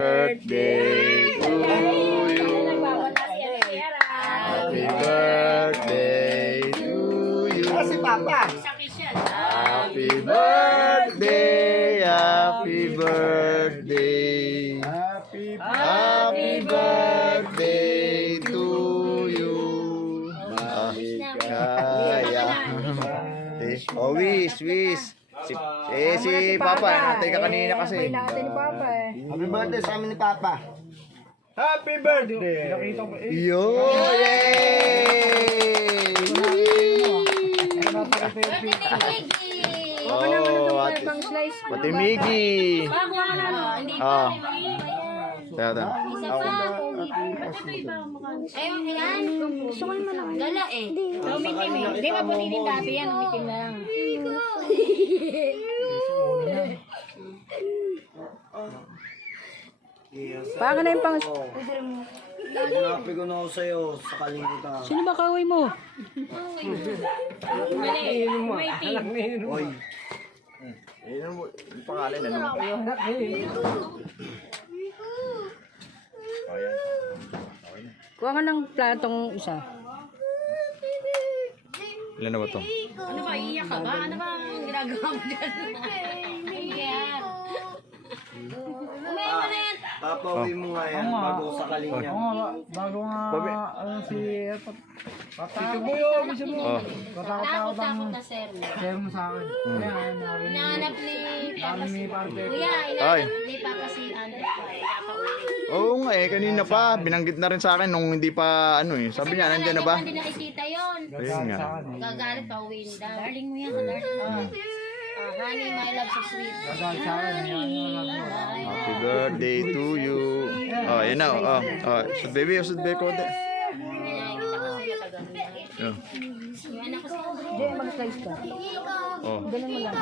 Birthday to you. Happy birthday to you. Si Papa. Happy birthday, happy birthday. Happy birthday to you. Kaya. Oh, wish. Si Papa, natay ka kanina kasi. Natin ni Papa eh. Happy birthday sa amin ni Papa. Happy birthday! Yo! Yay! Baka naman Oh, itong ate. pang slice. Pati Miggy. Ah. Tara. Ayun, yan. Gusto ko naman lang. Gala eh. Umitim eh. Hindi ba po din dati yan? Umitim na lang. Baka na yung pang... Sinabi ko na ako sa'yo sa kalimutan. Sino ba kaway mo? Oy. Ayun mo, yung pangalan ano? Kuha ka ng platong isa. Ilan na ba to? Ano ba? Iiyak ka ba? Ano ba ang ginagawa mo dyan? Iiyak. Umayaw mo na yan. Papauwi mo nga yan bago sa kalinya. Bago nga, Babi. si Tito Buyo, gusto mo. Oh. Takot na sir. Share mo sa akin. Kaya, Hinahanap ni Papa si... parte. Kuya, Ay. hinahanap ni Papa si Andre. Nakauwi. Oo nga eh, kanina pa, binanggit na rin sa akin nung hindi pa ano eh. Sabi niya, nandiyan na ba? Hindi nakikita yun. Ayun nga. Gagalit pa uwi daw. Darling mo yan, darling. Honey, my love, so sweet. Happy birthday to you. Oh, yun na. Oh, usod baby ko. Oh. Yung anak ko si Andre. Diyan, mag-slice ka. Oh. Ganun mo lang.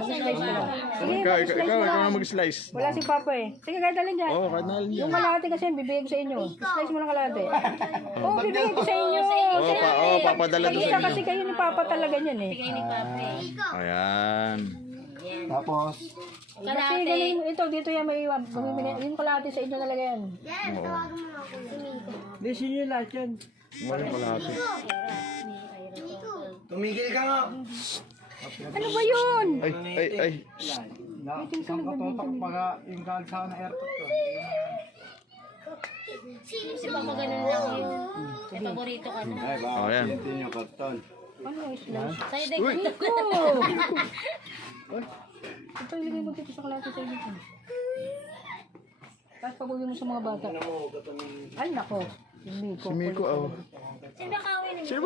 Mag-slice mo lang. Sige, Ikaw mag-slice mo lang. na mag-slice. Wala si Papa eh. Sige, kahit alin dyan. Oh, kahit nalin Yung yan. kalahati kasi, bibigay ko sa inyo. Slice mo ng kalahati. Oo, bibigay ko sa inyo. Papadala doon sa Isa inyo. kasi kayo ni Papa talaga niyan eh. Bigay ni Papa eh. Ayan. Tapos, Kasi ganun, ito, dito yan may bumibili. Yung kalahati sa inyo talaga yan. Hindi, sino lahat yan? Walang kalahati. tumigil ka nga. Ano ba yun? Ay. Isang katotok pag yung kalsaka ng airport ko. Si Papa ganun lang yun. May paborito ka na. Oh, ayan. yung karton. Ano yung slice? Sa'yo din Uy! Ito, ilagay mo dito sa kalahati sa inyo. Tapos pag-uwi mo sa mga bata. Ay, nako. Si Miko. Si Miko, oh. Sino ba kawin? Sino ba?